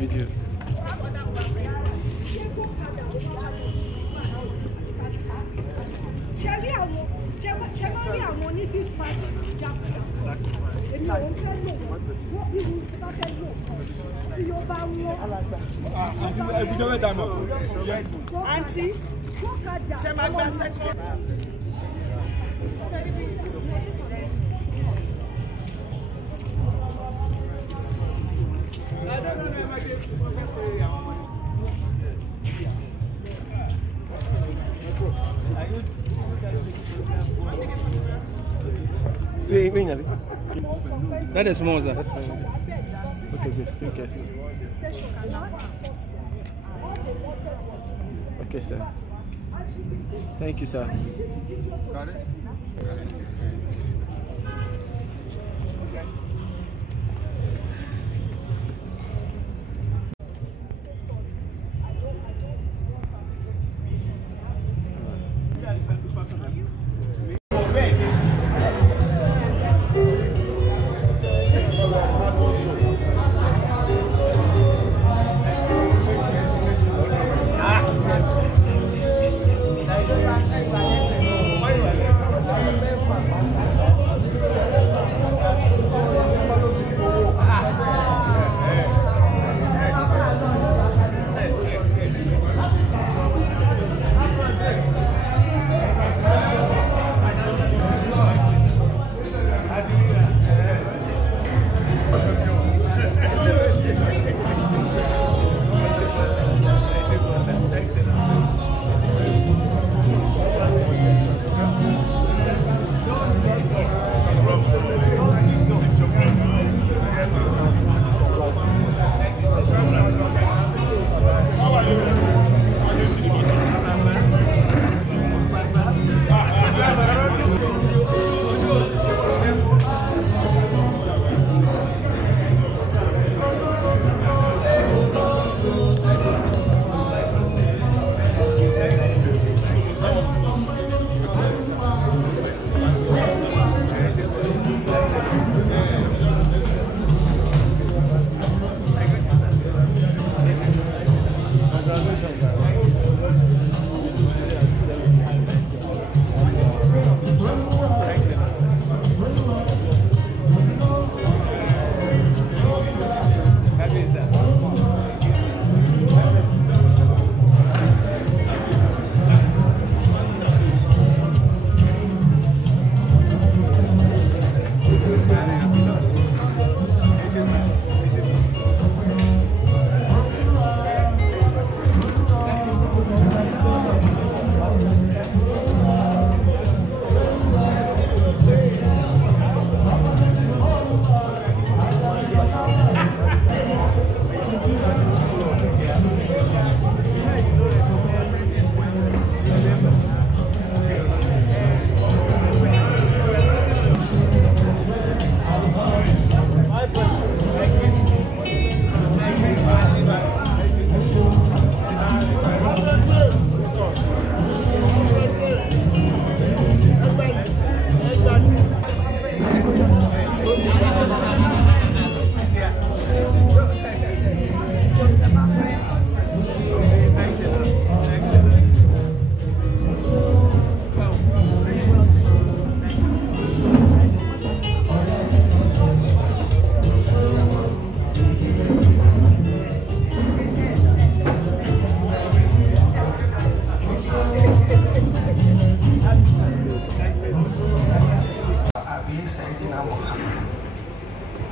video. Auntie, That is small, sir. Okay, good. Okay, sir. Okay, sir. Thank you, sir. Got it?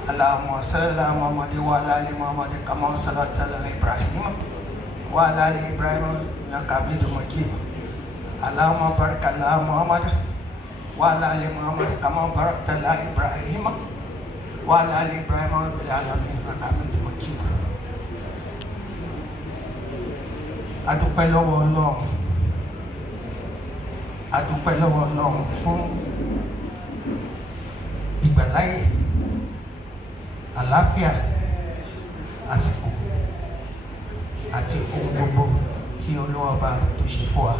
Allahumma salli ala Muhammad wa ala ali Muhammad kama sallaita ala Ibrahim wa ala ali Ibrahim innaka Hamidum Majid. Allahumma barik ala Muhammad wa ala ali Muhammad kama barakta ala Ibrahim wa ala ali Ibrahim fil alamin innaka Hamidum Majid. Adúpẹ́ lọ́wọ́ Ọlọ́run. Adúpẹ́ lọ́wọ́ Ọlọ́run fún ìgbàláyè, àlàáfíà, àsìkò àti ohun gbogbo tí Olúwa Ọba tó ṣe fún wa.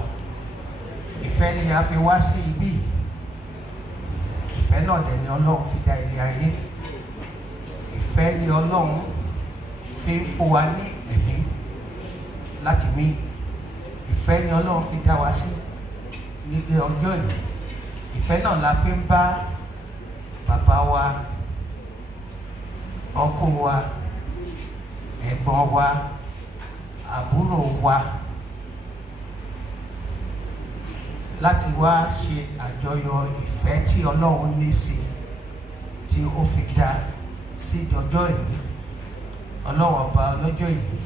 Ìfẹ́ ni a fi wá sí ibí. Ìfẹ́ náà dẹ̀ ni Ọlọ́run fi dá ilé ayé. Ìfẹ́ ni Ọlọ́run fi fi fún wa ní ẹ̀mí láti mí. Ìfẹ́ ni Ọlọ́run fi dá wa sí ní ọjọ́ ìní. Ìfẹ́ náà la fi ń bá bàbá wa, ọkọ wa, ẹ̀gbọ́n wa, àbúrò wa láti wá ṣe àjọyọ̀ ìfẹ́ tí Ọlọ́run ní sí tí ó fi dá sí ọjọ́ ìní. Ọlọ́run ọba ọlọ́jọ́ ìní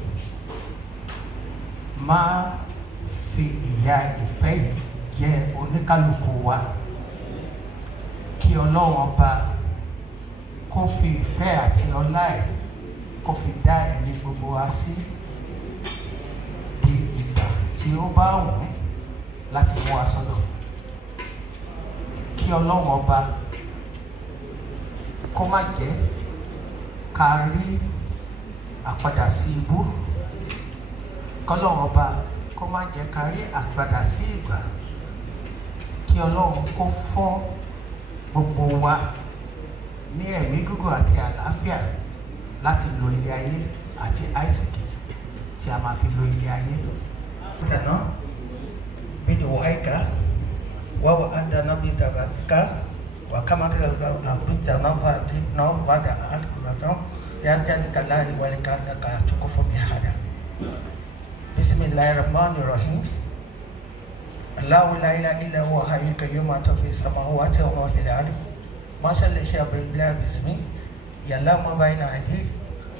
máa fi ìyà ìfẹ́ yìí jẹ oníkálukú wa. Kí Ọlọ́run ọba kó fi ìfẹ́ àti ọlá ẹ̀ kó fi dá ẹ̀mí gbogbo wa sí di ìgbà tí ó bá wù láti mú wa sọ́dọ̀. Kí Ọlọ́run ọba kó má jẹ́ ká rí àpadà sí ibú. Kọ́lọ́run ọba kó má jẹ́ ká rí àpadà sí ìgbà. Kí Ọlọ́run kó fọ́ gbogbo wa ní ẹ̀mí gígùn àti àlàáfíà láti lo ilé ayé àti àìsìkì tí a máa fi lo ilé ayé. Tẹ̀nà bí ni wọ́n ẹ̀ka wọ́n wọ́n á dáná bí tàbá ká wà ká máa dé àbújá náà wà dé náà wà dà àdìgbòlátọ́ yá jáde kàlá ìwọlé ká nàka àtúkọ̀ fún mi hàdà. Bismillahirrahmanirrahim. Allahu la ilaha illa huwa hayyul qayyum fi samawati wa ma fil ardi. Masha Allah shabri bila bismi. Yalla ma baina aidi.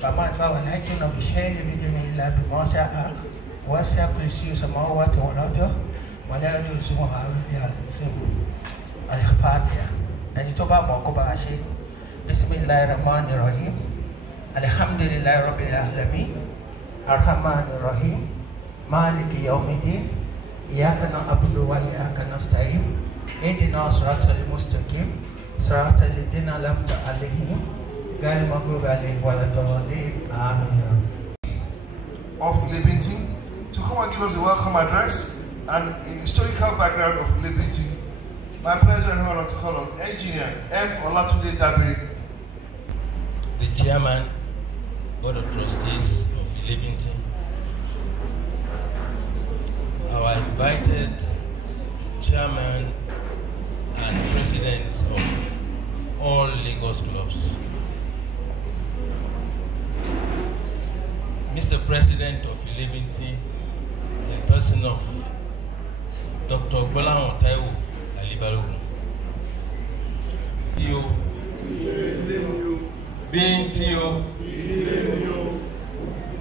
Fama fa wal hajjuna fi shay'in bi dini illa bi ma sha'a. Wasi'a kursiyyuhu samawati wal ardi. Wa la yusimu al-azim. Al-Fatiha. Ẹni tó bá mọ̀ kó bá ṣe. Bismillahirrahmanirrahim. Alhamdulillahi rabbil alamin. Arrahmanirrahim. Maliki yawmiddin. إياك نعبد وإياك نستعين اهدنا الصراط المستقيم صراط الذين أنعمت عليهم غير المغضوب عليهم ولا الضالين آمين. Of Ilebintin to come and give us a welcome address and a historical background of Ilebintin. My pleasure and honor to call on Engineer M. Olatunde Dabiri, the Chairman, Board of Trustees of Ilebintin, our invited chairman and presidents of all Lagos clubs, Mr. President of Ilebintin, in person of Dr. Gbọ́láhàn Táíwò Alíbalógun, BNTO,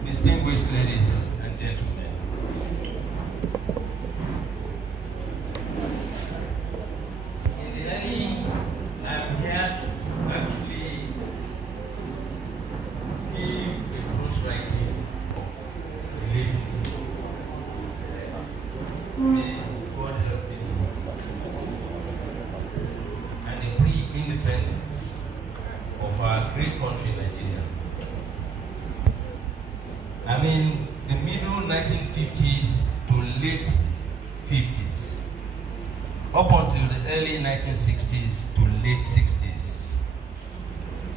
distinguished ladies and gentlemen. I'm here to actually give a ghostwriting of Ilebintin. May God help it. And the pre-independence of our great country, Nigeria. I mean, the middle 1950s to late 50s. Up until the early 1960s to late 60s.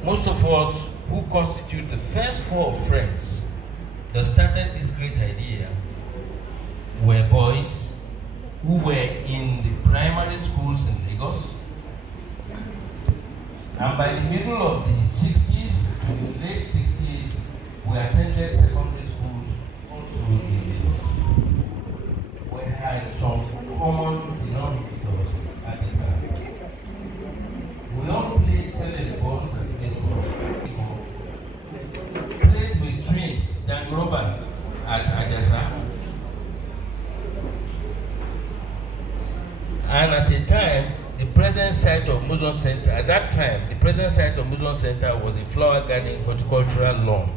Most of us who constitute the first four of friends that started this great idea were boys who were in the primary schools in Lagos. And by the middle of the 60s to the late 60s, we attended secondary schools also in Lagos. We had some common denominators. We all played teleballs and baseball. Played with twins, Dan Robert at Ajasa. And at the time, the present site of Museum Center, at that time, the present site of Museum Center was a flower garden horticultural lawn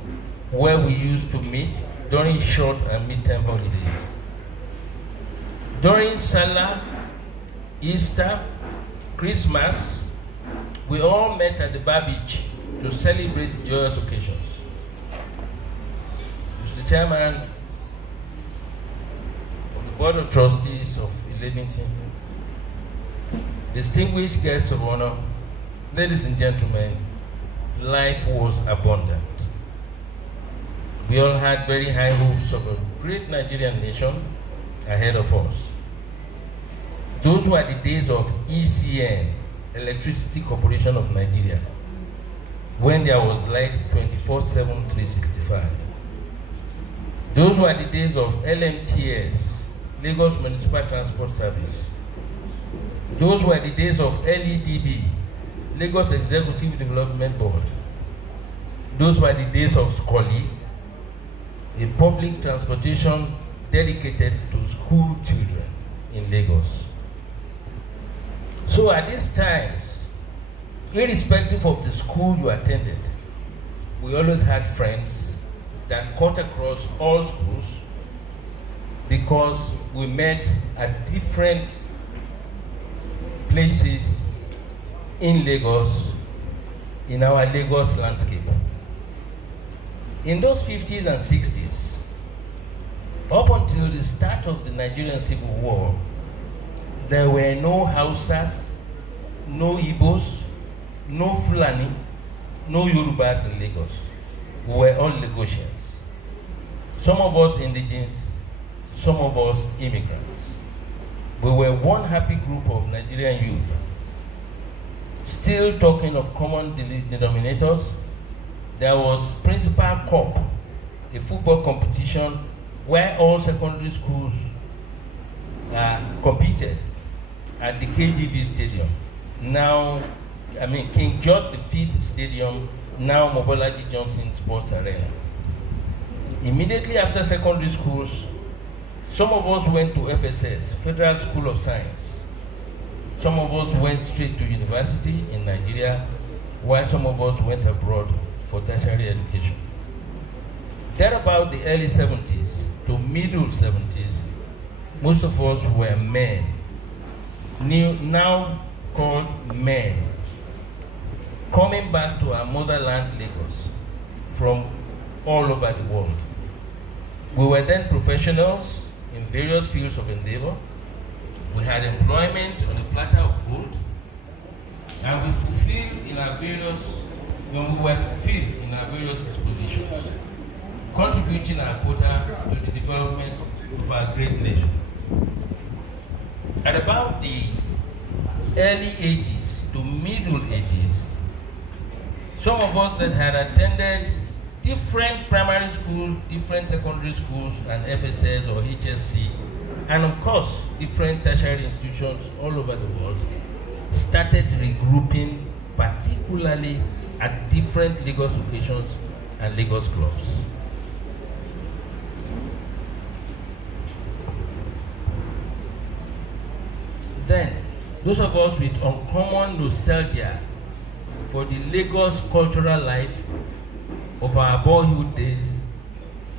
where we used to meet during short and mid-term holidays. During Salah, Easter, Christmas, we all met at the bar beach to celebrate the joyous occasions. Mr. Chairman of the Board of Trustees of Ilebintin, distinguished guests of honor, ladies and gentlemen, life was abundant. We all had very high hopes of a great Nigerian nation ahead of us. Those were the days of ECN, Electricity Corporation of Nigeria, when there was light 24/7, 365. Those were the days of LMTS, Lagos Municipal Transport Service. Those were the days of LEDB, Lagos Executive Development Board. Those were the days of SCOLI, a public transportation dedicated to school children in Lagos. So at these times, irrespective of the school you attended, we always had friends that cut across all schools because we met at different places in Lagos, in our Lagos landscape. In those 50s and 60s, up until the start of the Nigerian Civil War, there were no Hausas, no Igbos, no Fulani, no Yorubas in Lagos. We were all Lagosians. Some of us indigenous, some of us immigrants. We were one happy group of Nigerian youth, still talking of common denominators. There was Principal Cup, a football competition where all secondary schools competed at the KGV Stadium. Now, King George V Stadium, now Mobolaji Johnson Sports Arena. Immediately after secondary schools, some of us went to FSS, Federal School of Science. Some of us went straight to university in Nigeria, while some of us went abroad for tertiary education. There about the early 70s to middle 70s, most of us were men, now called men, coming back to our motherland, Lagos, from all over the world. We were then professionals in various fields of endeavor. We had employment on a platter of gold, and we were fulfilled in our various dispositions, contributing our quota to the development of our great nation. At about the early 80s to middle 80s, some of us that had attended different primary schools, different secondary schools, and FSS or HSC, and of course, different tertiary institutions all over the world, started regrouping, particularly at different Lagos locations and Lagos clubs. Then, those of us with uncommon nostalgia for the Lagos cultural life of our boyhood days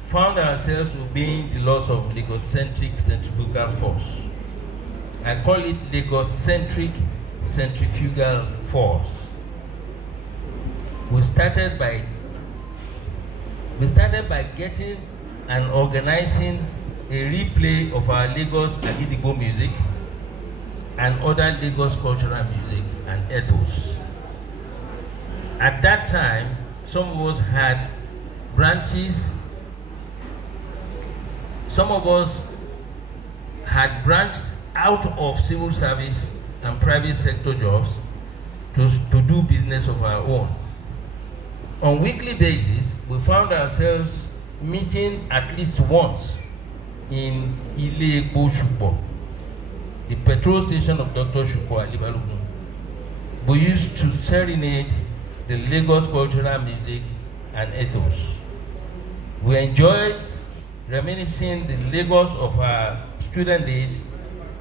found ourselves obeying the laws of Lagos-centric centrifugal force. I call it Lagos-centric centrifugal force. We started by getting and organizing a replay of our Lagos Agidigbo music and other Lagos cultural music and ethos. At that time, some of us had branches, some of us had branched out of civil service and private sector jobs to do business of our own. On a weekly basis, we found ourselves meeting at least once in Ile-Epo Shukpo, the petrol station of Dr. Shukpo Alibalogun. We used to serenade the Lagos cultural music and ethos. We enjoyed reminiscing the Lagos of our student days,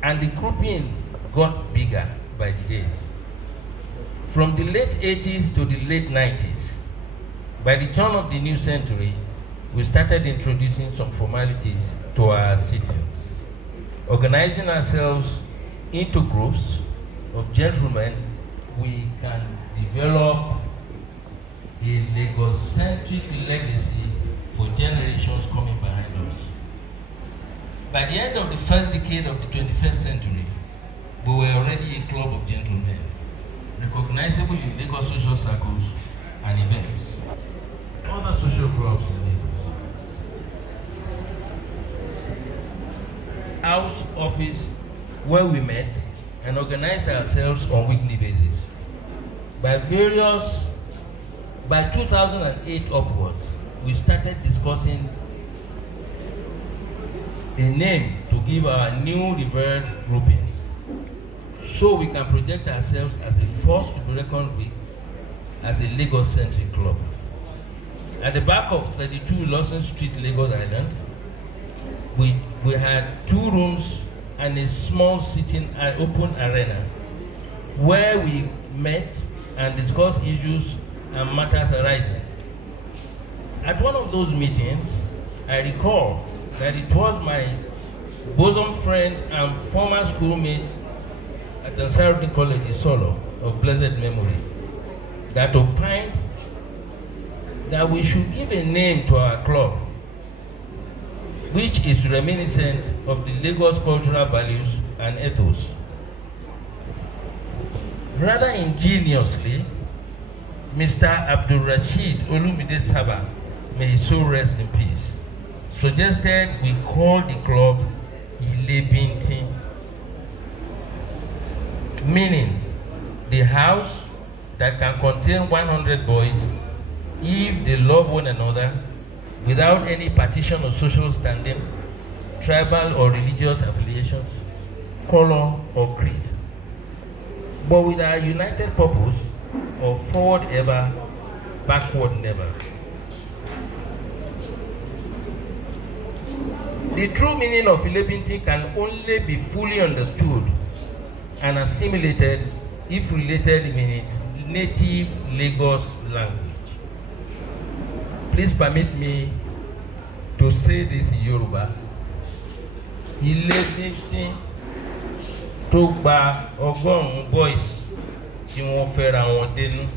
and the grouping got bigger by the days. From the late 80s to the late 90s, by the turn of the new century, we started introducing some formalities to our sittings, organizing ourselves into groups of gentlemen. We can develop a Lagos-centric legacy for generations coming behind us. By the end of the first decade of the 21st century, we were already a club of gentlemen, recognizable in Lagos social circles and events. Other social clubs in Lagos. house office where we met and organized ourselves on weekly basis. By 2008 upwards, we started discussing a name to give our new revered grouping, so we can project ourselves as a force to be reckoned with, as a Lagos-centric club. At the back of 32 Lawson Street, Lagos Island, we had 2 rooms and a small sitting open arena where we met and discussed issues and matters arising. At one of those meetings, I recall that it was my bosom friend and former schoolmate at Ansarudin College, Solo, of blessed memory, that opined that we should give a name to our club, which is reminiscent of the Lagos cultural values and ethos. Rather ingeniously, Mr. Abdul Rashid Olumide Saba, may his soul rest in peace, suggested we call the club Ilebintin, meaning the house that can contain 100 boys if they love one another without any partition of social standing, tribal or religious affiliations, color or creed, but with our united purpose of forward ever, backward never. The true meaning of Ilebintin can only be fully understood and assimilated if related in its native Lagos language. Please permit me to say this in Yoruba. Ilebintin tó gba ọgọ́rùn-ún boys tí wọ́n fẹ́ra wọn dénú.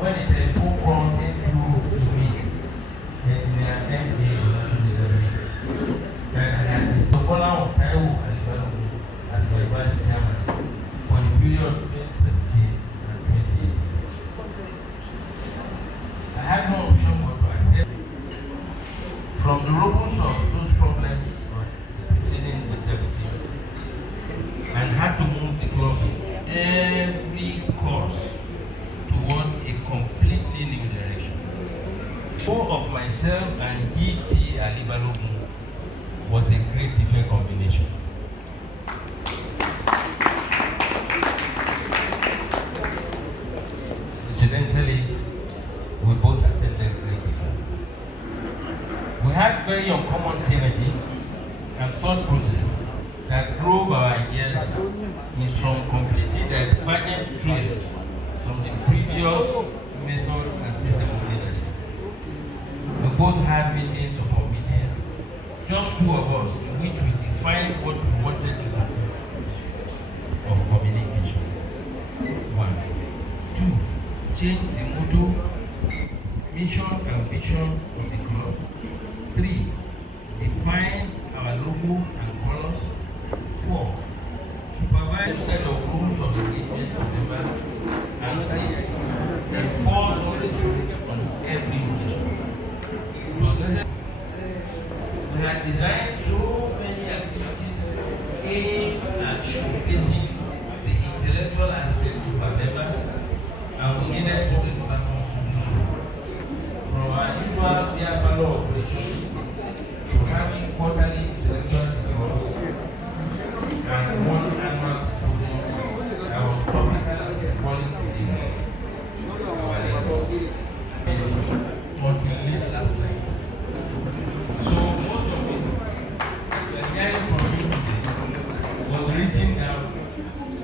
When it is too prompting to me, then we are empty so Bola Taiwo as my vice chairman for the period 2017 and 2018. I had no option but to accept from the rubbles of those problems of the preceding executive and had to move the club in every course towards a completely new direction. Both of myself and GT Ali Balogun was a great effect combination. Incidentally, we both attended great effect. We had very uncommon synergy and thought process that drove our ideas in some completely divergent trails from the previous method and system of leadership. We both had meetings upon meetings, just 2 of us, in which we defined what we wanted to do of communication. 1. 2. Change the motto, mission and vision of the club. 3. Define our logo and colors. 4. Supervise a set of rules of engagement for members. And 6. Enforce all the rules on every occasion. We had designed so many activities aimed at showcasing the intellectual aspects of our members, and we needed public platforms to do so. From our usual beer parlor operation to having quarterly intellectual discourse and 1 annual symposium that was topical and symbolic to our labor until late last night. So most of this we are hearing from you today was written down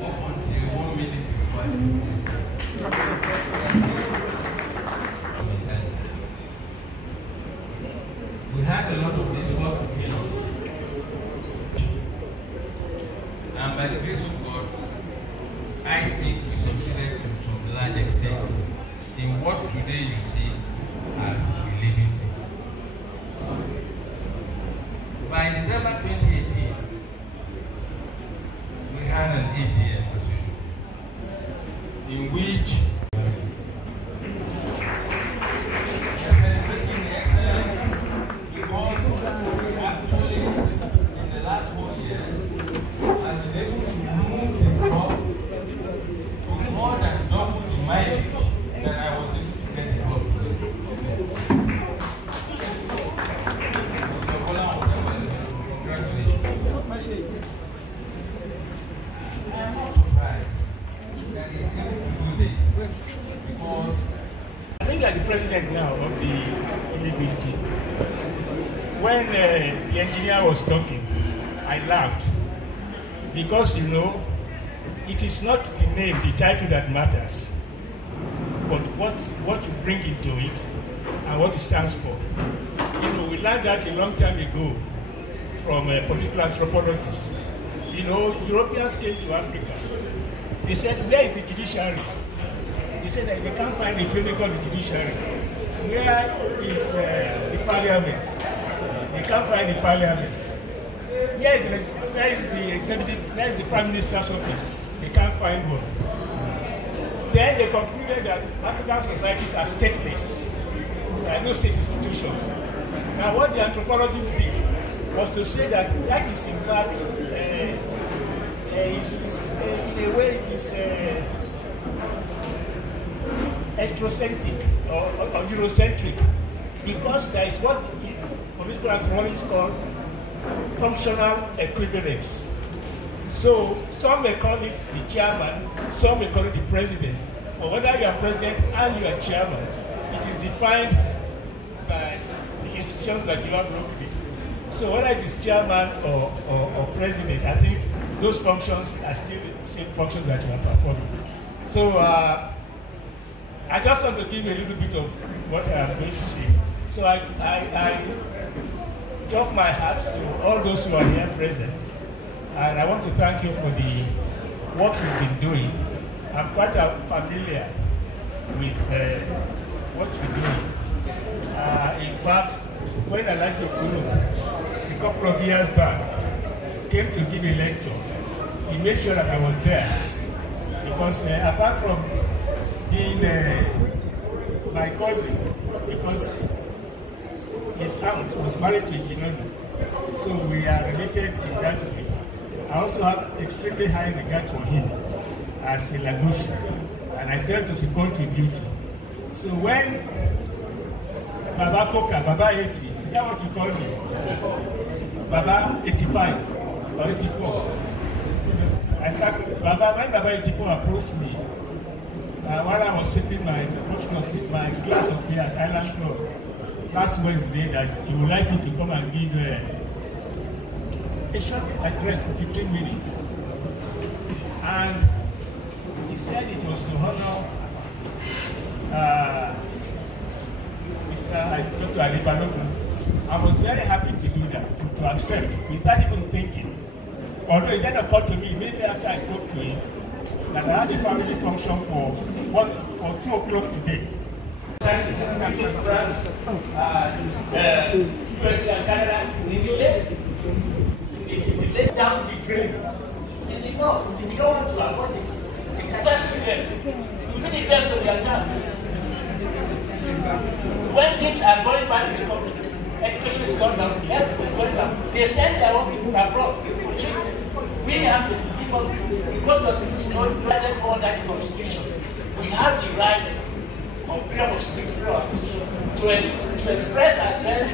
up until 1 minute before I took this time. We had a lot of discourse between us. And by the grace of God, I think we succeeded to some large extent in what today you see as Ilebintin. By December 2018, we had an AGM as usual, in which we are celebrating the that I was able to get the job today. Congratulations. I am not surprised that he is able to do this because I think you are the president now of the LBT. When the engineer was talking, I laughed because, you know, it is not the name, the title that matters, but what you bring into it and what it stands for. You know, we learned that a long time ago from political anthropologists. You know, Europeans came to Africa. They said, where is the judiciary? They said that they can't find a building called the judiciary. Where is the parliament? They can't find the parliament. Where is the executive? Where is the prime minister's office? They can't find one. Then they concluded that African societies are stateless. There are no state institutions. Now, what the anthropologists did was to say that that is in fact, in a way, it is heterocentric or Eurocentric, because there is what political anthropologists call functional equivalence. So some may call it the chairman, some may call it the president, but whether you are president and you are chairman, it is defined by the institutions that you have locally. So whether it is chairman or president, I think those functions are still the same functions that you are performing. So I just want to give you a little bit of what I am going to say. So I doff my hat to all those who are here present, and I want to thank you for the work you've been doing. I'm quite familiar with what you're doing. In fact, when Alhaji Kulu, a couple of years back, came to give a lecture, he made sure that I was there, because apart from being my cousin, because his aunt was married to Ijinodu, so we are related in that way. I also have extremely high regard for him as a Lagosian, and I felt it was a call to duty. So when Baba Koka, Baba 80, is that what you called him? Baba 85 or 84. When Baba 84 approached me, while I was sipping my glass of beer at Island Club last Wednesday, that he would like me to come and give a short address for 15 minutes. And he said it was to honor Dr. Ali Balogun. I was very happy to do that, to accept, without even thinking. Although it then occurred to me immediately after I spoke to him that I had a family function for 2 o'clock today. France, USA and Canada, if you lay down the grain, it's enough. If you don't want to avoid it, you can just do them. You really invest on your time. When things are going bad in the country, education is going down, health is going down, they send their own people abroad. We have to keep on, we go to hospitals, not for that constitution. We have the right of freedom of speech, freedom of to express ourselves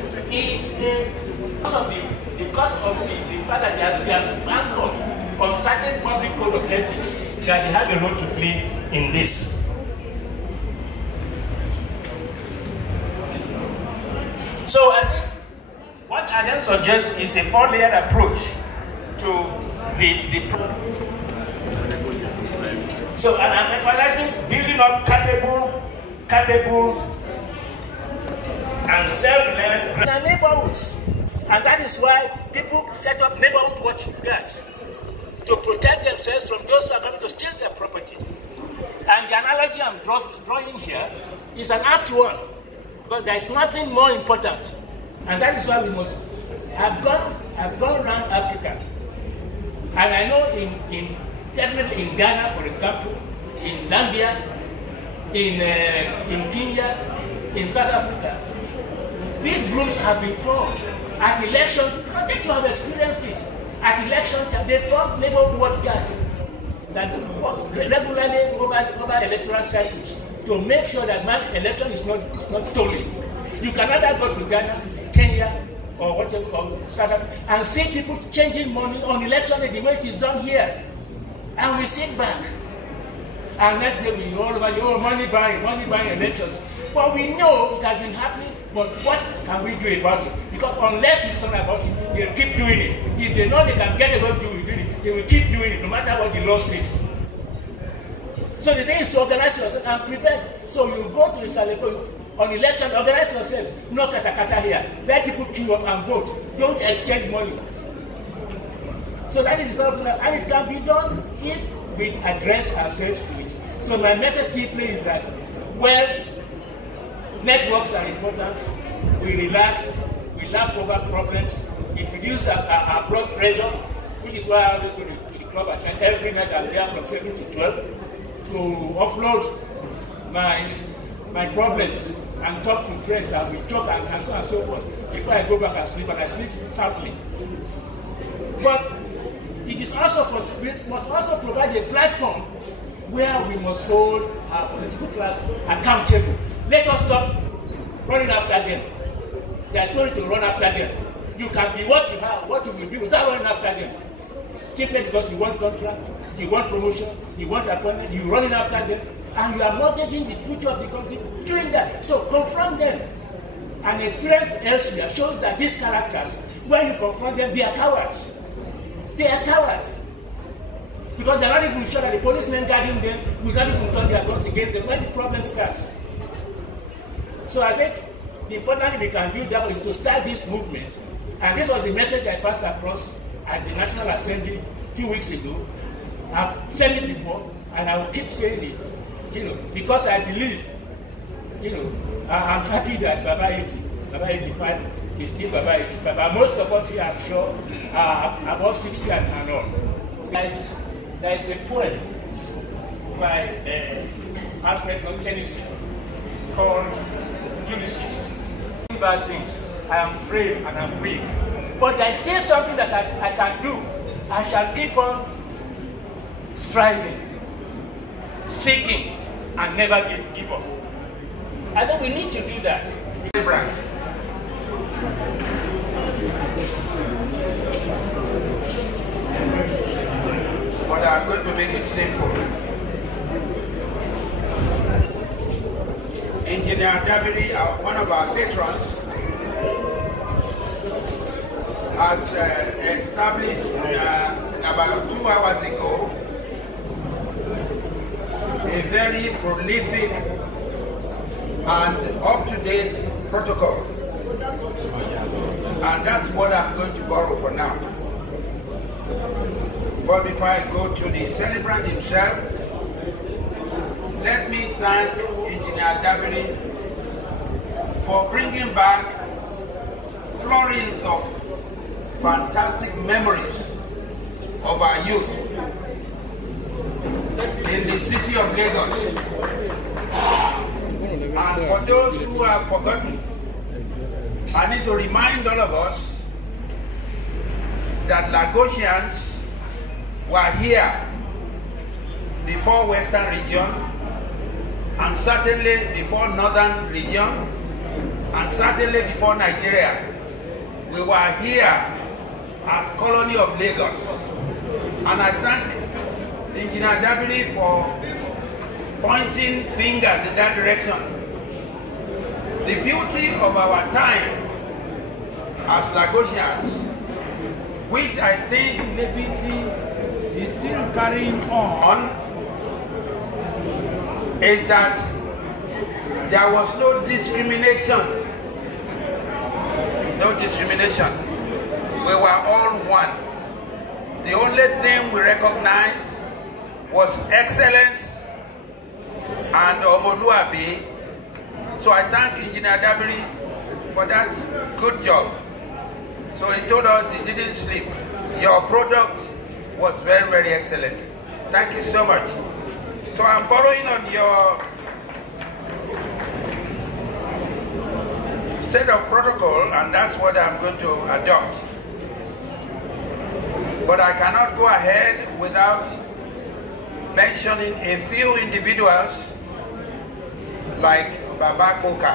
because of the fact that they are anchored on certain public code of ethics, that they have a role to play in this. So I think what I then suggest is a 4-layered approach to the so, and I'm emphasizing building up capable and self-reliant in our neighborhoods. And that is why people set up neighborhood watch guards to protect themselves from those who are coming to steal their property. And the analogy I'm drawing here is an apt one, because there is nothing more important. And that is why we must. I've gone around Africa, and I know definitely in Ghana, for example, in Zambia, in Kenya, in South Africa, these groups have been formed at election. I think you have experienced it. At election time, they formed neighborhood watch guards that work regularly over electoral cycles to to make sure that my election is not stolen. You can either go to Ghana, Kenya, or whatever, or South Africa, and see people changing money on election day the way it is done here. And we sit back. And next day we all over the money buying elections. But we know it has been happening, but what can we do about it? Because unless you do something about it, they'll keep doing it. If they know they can get away with doing it, they will keep doing it, no matter what the law says. So the thing is to organize yourself and prevent. So you go to Isalepo on election, organize yourselves, no kata here. Let people queue up and vote. Don't exchange money. So that is something that, and it can be done if we address ourselves to it. So my message simply is that, well, networks are important. We relax, we laugh over problems, it reduces our blood pressure, which is why I always go to the club and every night I'm there from 7 to 12 to offload my problems and talk to friends, and we talk and so on and so forth. Before I go back and I sleep soundly. But it is also we must also provide a platform where we must hold our political class accountable. Let us stop running after them. There is no need to run after them. You can be what you have, what you will be without running after them. Simply because you want contract, you want promotion, you want appointment, you're running after them, and you are mortgaging the future of the country doing that. So confront them. And experience elsewhere shows that these characters, when you confront them, they are cowards. They are cowards. Because they're not even sure that the policemen guarding them will not even turn their guns against them when the problem starts. So I think the important thing we can do there is to start this movement. And this was the message I passed across at the National Assembly 2 weeks ago. I've said it before, and I will keep saying it, because I believe, I'm happy that Baba 85 is still Baba 85. But most of us here, I'm sure, are above 60 and all. There is a poem by Alfred Tennyson called Ulysses. Bad things. I am frail and I'm weak. But there is still something that I can do. I shall keep on striving, seeking, and never give up. I think we need to do that. But I'm going to make it simple. Engineer Dabiri, one of our patrons, has established about 2 hours ago a very prolific and up-to-date protocol. And that's what I'm going to borrow for now. But before I go to the celebrant himself, let me thank Engineer Dabiri for bringing back flurries of fantastic memories of our youth in the city of Lagos. And for those who have forgotten, I need to remind all of us that Lagosians were here before Western region, and certainly before Northern region, and certainly before Nigeria. We were here as colony of Lagos. And I thank Engineer Dabiri for pointing fingers in that direction. The beauty of our time as Lagosians, which I think maybe is still carrying on, is that there was no discrimination. No discrimination. We were all one. The only thing we recognized was excellence and Omoluabi. So I thank Engineer Dabiri for that good job. So he told us he didn't sleep. Your product was very, very excellent. Thank you so much. So I'm borrowing on your state of protocol, and that's what I'm going to adopt. But I cannot go ahead without mentioning a few individuals like Baba Koka.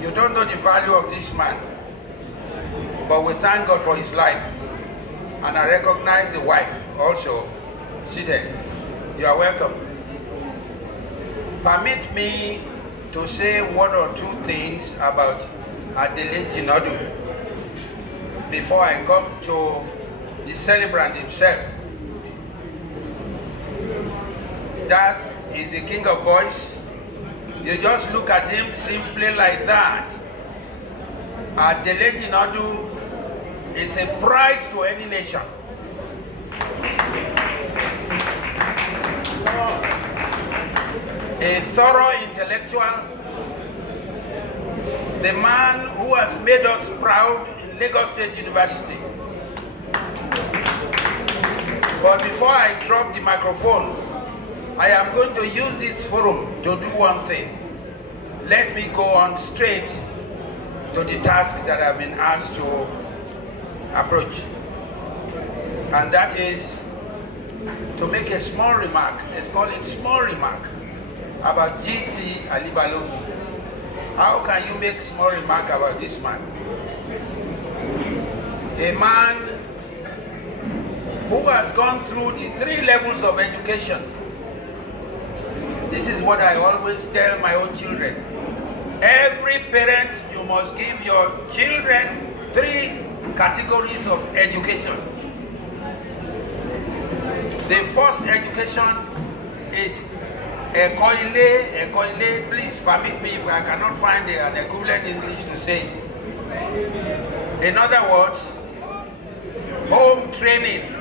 You don't know the value of this man, but we thank God for his life. And I recognize the wife also seated. You are welcome. Permit me to say one or two things about Adele Jinadu before I come to the celebrant himself. That is the king of boys. You just look at him simply like that. Adele Jinadu is a pride to any nation. A thorough intellectual, the man who has made us proud in Lagos State University. But before I drop the microphone, I am going to use this forum to do one thing. Let me go on straight to the task that I've been asked to approach. And that is to make a small remark, let's call it small remark, about G.T. Ali Balogun. How can you make small remark about this man? A man who has gone through the 3 levels of education. This is what I always tell my own children. Every parent, you must give your children 3 categories of education. The first education is Ekoile, please permit me if I cannot find an equivalent English to say it. In other words, home training.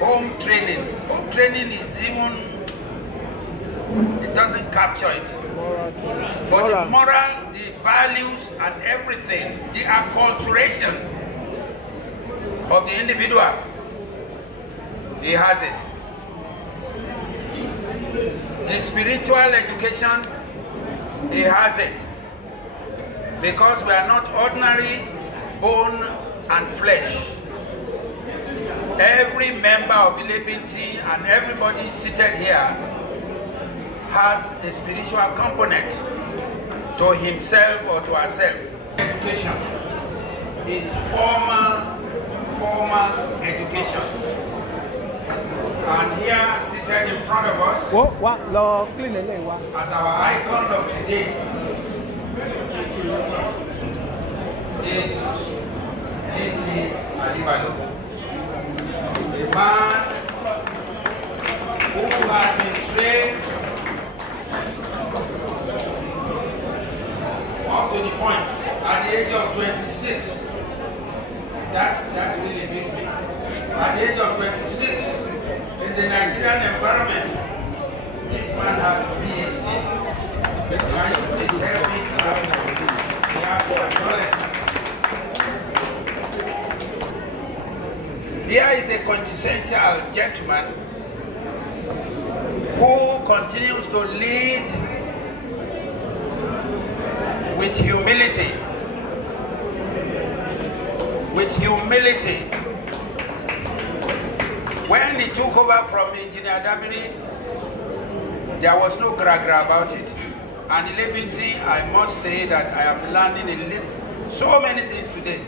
Home training. Home training is even, it doesn't capture it. But the moral, the values and everything, the acculturation of the individual, he has it. The spiritual education, he has it. Because we are not ordinary bone and flesh. Every member of Ilebinti and everybody seated here has a spiritual component to himself or to herself. Education is formal education. And here, seated in front of us, as our icon of today, is G.T. Ali Balogun, a man who has been trained up to the point at the age of 26. That really beat me. At the age of 26, in the Nigerian environment, this man had a PhD. Can you please help me to acknowledge? Here is a quintessential gentleman who continues to lead with humility. With humility. When he took over from Engineer Dabiri, there was no gra-gra about it. And in Ilebinti, I must say that I am learning so many things today.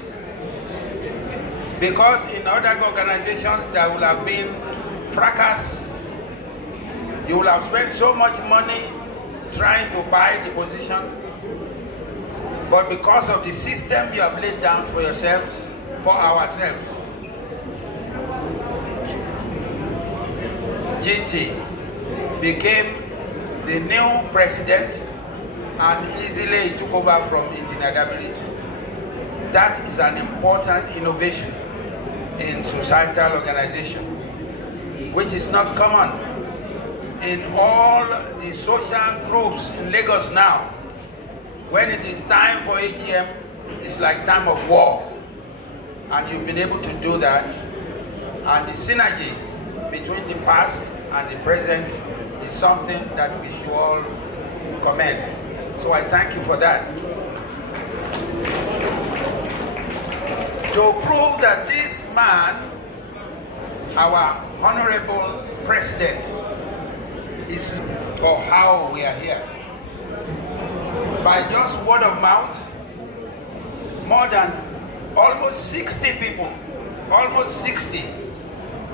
Because in other organizations, there will have been fracas. You will have spent so much money trying to buy the position. But because of the system you have laid down for yourselves, for ourselves, G.T. became the new president and easily took over from Engineer Dabiri. That is an important innovation in societal organization, which is not common in all the social groups in Lagos now. When it is time for AGM, it's like time of war. And you've been able to do that. And the synergy between the past and the present is something that we should all commend. So I thank you for that. To prove that this man, our honorable president, is for how we are here. By just word of mouth, more than almost 60 people, almost 60,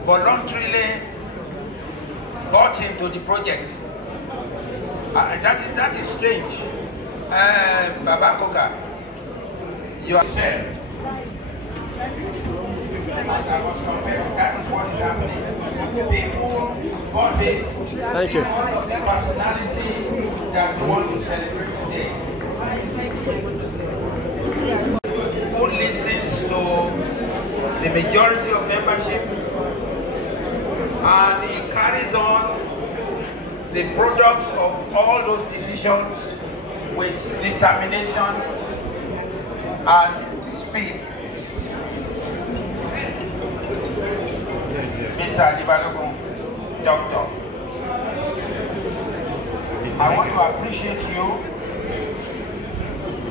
voluntarily bought into the project. That is strange. Baba Koga, you are saying. I must confess, that is what is happening. People bought it because of their personality that they want to celebrate today. Who listens to the majority of membership, and it carries on the products of all those decisions with determination and speed. Mr. Adibalogun, Doctor, I want to appreciate you.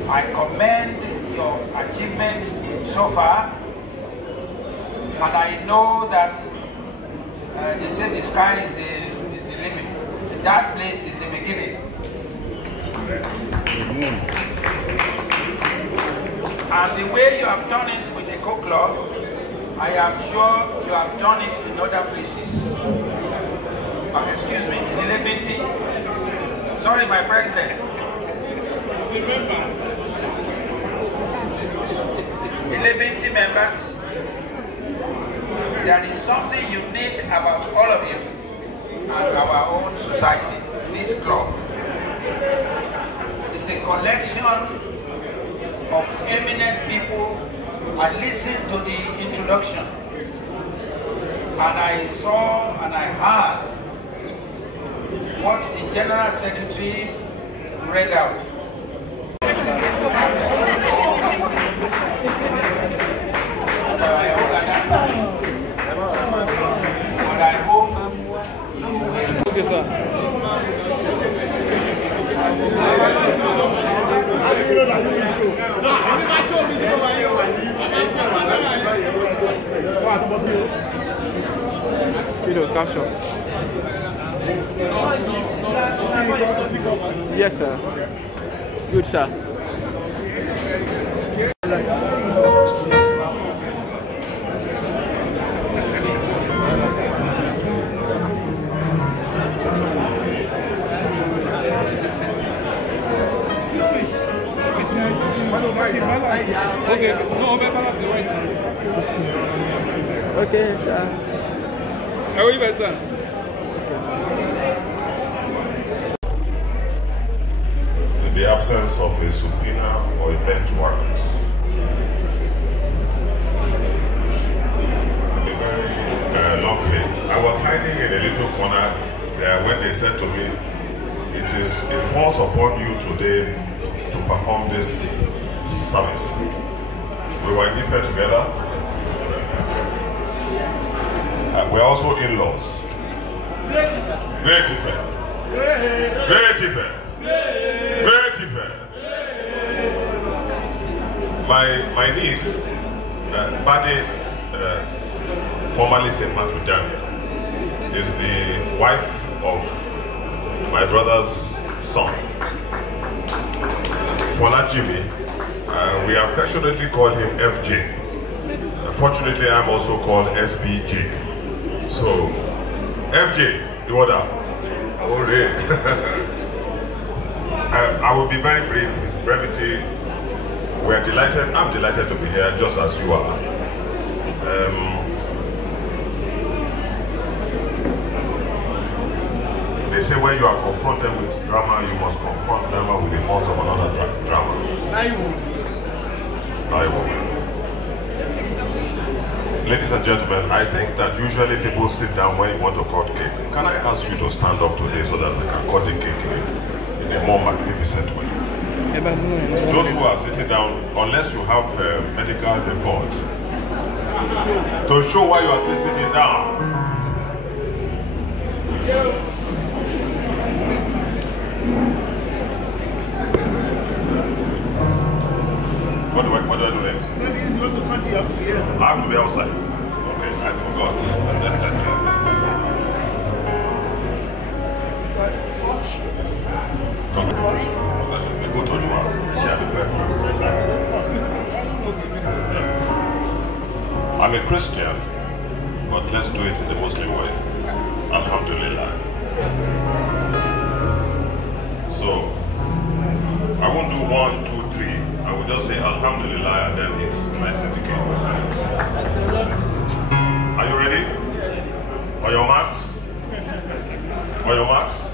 I commend your achievement so far, and I know that they say the sky is the limit. That place is the beginning. And the way you have done it with the Eco Club, I am sure you have done it in other places. Excuse me, in Ilebiti. Sorry, my president. Ilebiti members, there is something unique about all of you and our own society, this club. It's a collection of eminent people. I listened to the introduction and I saw and I heard what the General Secretary read out. And I hope you will. Okay, sir. Capture. Yes, sir. Good, sir. Okay, no, okay, sir. How are you, my son? In the absence of a subpoena or a bench warrant, a very long way. I was hiding in a little corner there when they said to me, it falls upon you today to perform this service. We were in Ife together. We're also in-laws. Great Ife. Great Ife. Great Ife. My niece, Bade, formerly St. Matthew Daniel, is the wife of my brother's son, Fola Jimmy. We affectionately call him FJ. Fortunately, I'm also called SPJ. So, FJ, the order. I will be very brief. His brevity. We're delighted. I'm delighted to be here, just as you are. They say when you are confronted with drama, you must confront drama with the odds of another drama. I will. Ladies and gentlemen, I think that usually people sit down when you want to cut cake. Can I ask you to stand up today so that we can cut the cake in a more magnificent way? Those who are sitting down, unless you have medical reports, to show why you are still sitting down. What do I do next? I have to be outside. Okay, I forgot. I'm a Christian, but let's do it in the Muslim way. Alhamdulillah. So, I won't do 1, 2, 3. I will just say Alhamdulillah and then he slices the cake. Are you ready? On your marks? On your marks?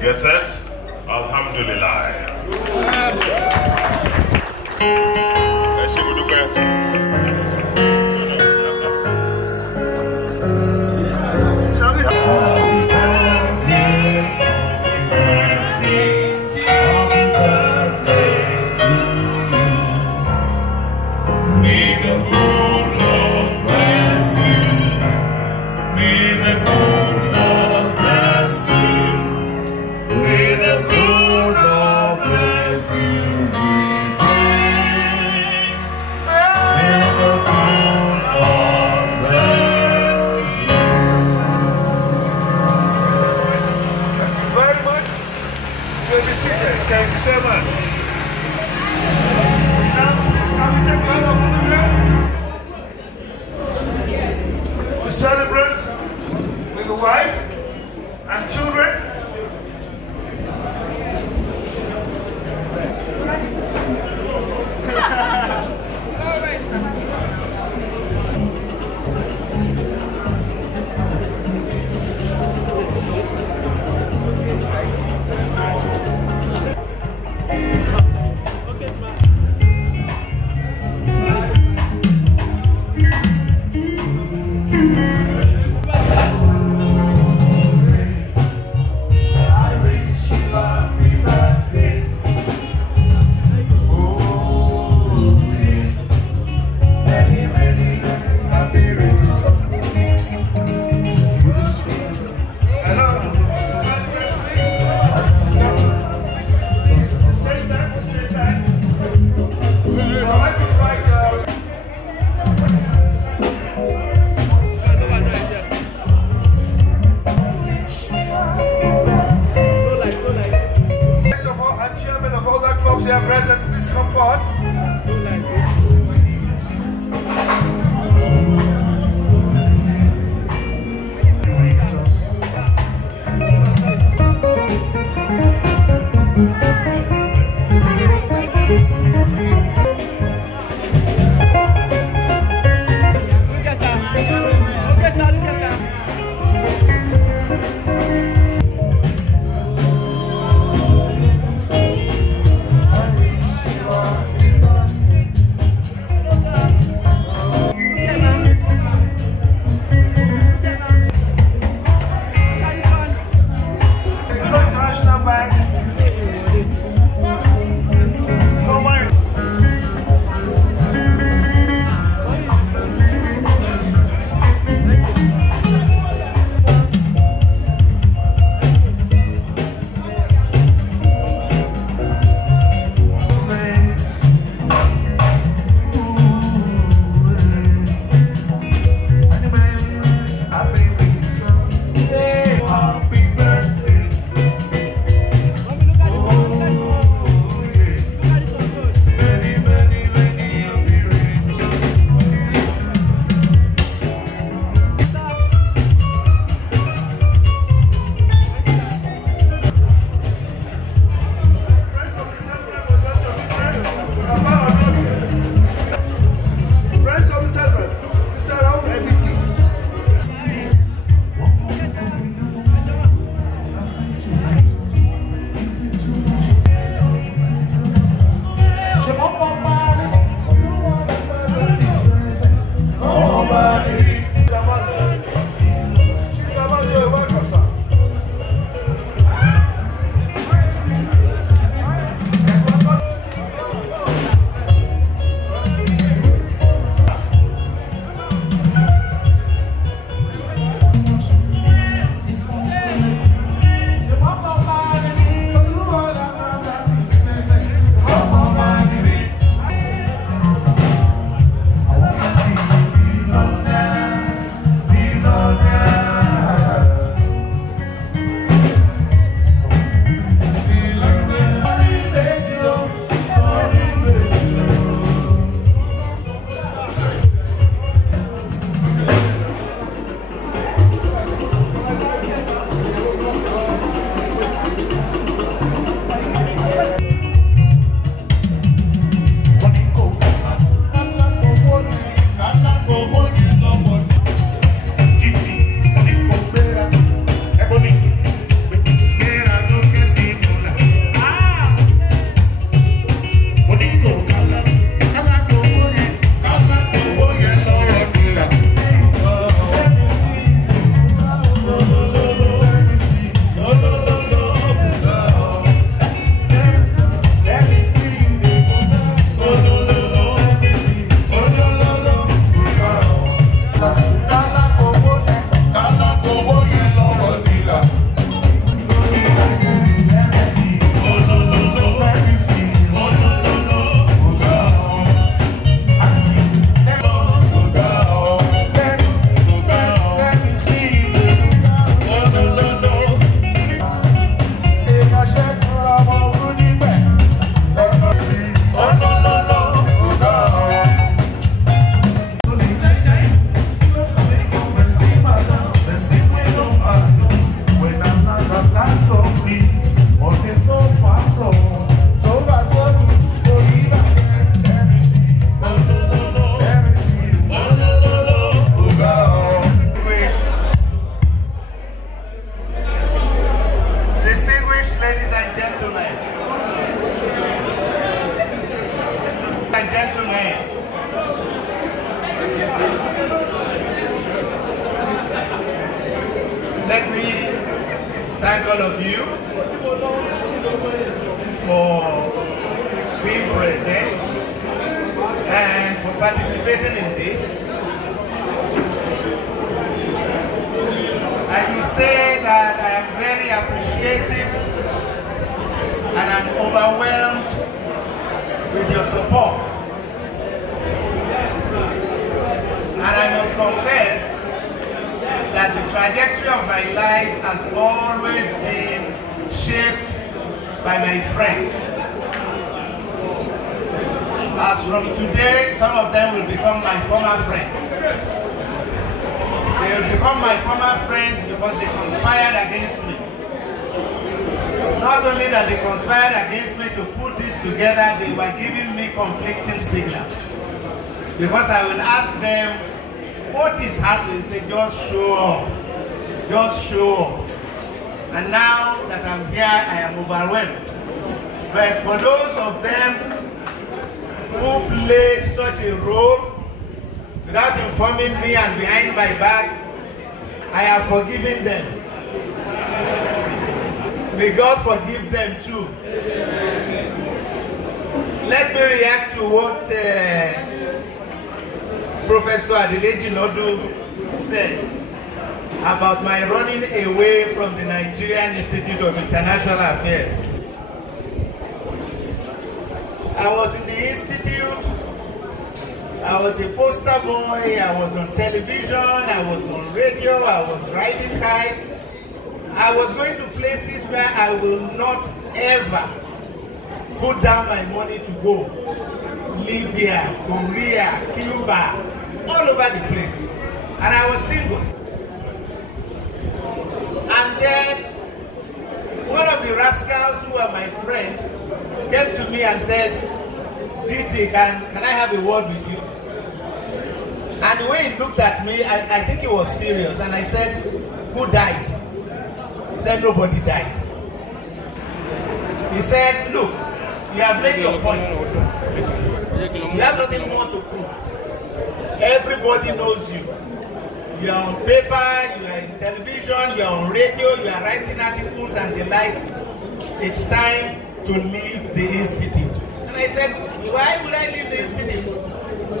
Get set? Alhamdulillah. Thank you so much. Now, please can we take one of the celebrant with the wife and children. Here present, please come forward. present and for participating in this. I should say that I am very appreciative and I'm overwhelmed with your support. And I must confess that the trajectory of my life has always been shaped by my friends. As from today, some of them will become my former friends. They will become my former friends because they conspired against me. Not only that they conspired against me to put this together, they were giving me conflicting signals. Because I will ask them, what is happening? They say, just show up. Just show up. And now that I'm here, I am overwhelmed. But for those of them who played such a role without informing me and behind my back, I have forgiven them. May God forgive them too. Let me react to what Professor Adeleji Nodu said about my running away from the Nigerian Institute of International Affairs. I was in the institute, I was a poster boy, I was on television, I was on radio, I was riding kite. I was going to places where I will not ever put down my money to go. Libya, Korea, Cuba, all over the place. And I was single. And then one of the rascals who are my friends came to me and said, DT, can I have a word with you? And the way he looked at me, I think he was serious. And I said, who died? He said, nobody died. He said, look, you have made your point. You have nothing more to prove. Everybody knows you. You are on paper, you are in television, you are on radio, you are writing articles and the like. It's time to leave the institute. And I said, why would I leave the institute?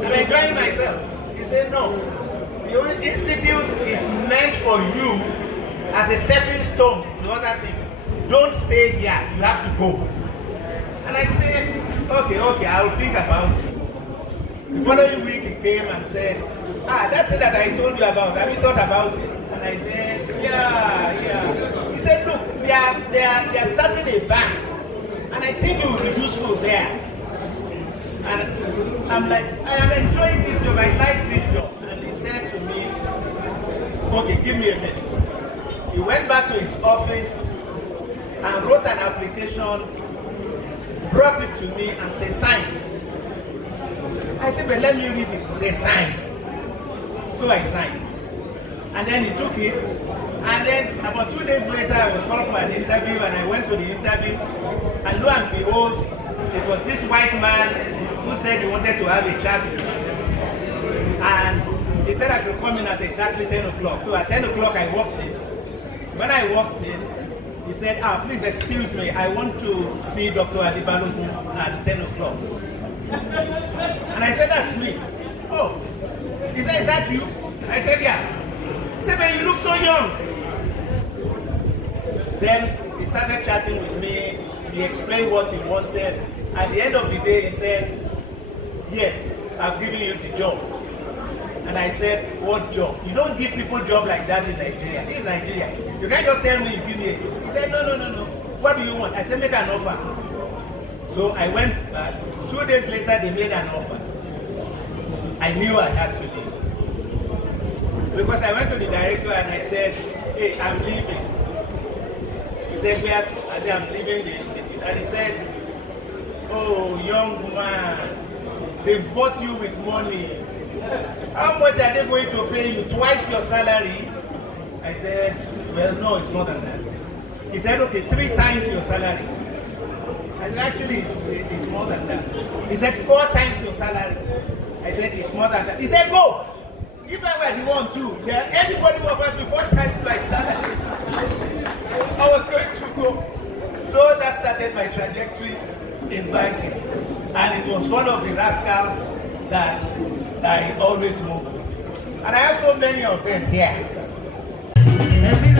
I'm enjoying myself. He said, no. The institute is meant for you as a stepping stone to other things. Don't stay here, you have to go. And I said, okay, I'll think about it. The following week he came and said, that thing that I told you about, have you thought about it? And I said, yeah. He said, look, they are starting a bank, and I think it will be useful there. And I'm like, I am enjoying this job, I like this job. And he said to me, okay, give me a minute. He went back to his office and wrote an application, brought it to me and said, sign. I said, but let me read it. He said, sign. So I signed. And then he took it. And then about 2 days later, I was called for an interview, and I went to the interview. And lo and behold, it was this white man who said he wanted to have a chat with me. And he said I should come in at exactly 10 o'clock. So at 10 o'clock, I walked in. When I walked in, he said, please excuse me, I want to see Dr. Adibalogun at 10 o'clock. And I said, that's me. Oh. He said, is that you? I said, yeah. He said, man, you look so young. Then he started chatting with me. He explained what he wanted. At the end of the day, he said, yes, I've given you the job. And I said, what job? You don't give people job like that in Nigeria. This is Nigeria. You can't just tell me you give me a job. He said, no. What do you want? I said, make an offer. So I went back. 2 days later, they made an offer. I knew I had to leave. Because I went to the director and I said, hey, I'm leaving. He said, where to? I said, I'm leaving the institute. And he said, oh, young man, they've bought you with money. How much are they going to pay you? Twice your salary? I said, well, no, it's more than that. He said, okay, 3 times your salary. I said, actually, it's more than that. He said, 4 times your salary. I said, it's more than that. He said, go. If I were the one too, everybody who offers me 4 times my salary, I was going to go. So that started my trajectory in banking. and it was one of the rascals that I always move with. And I have so many of them here. Every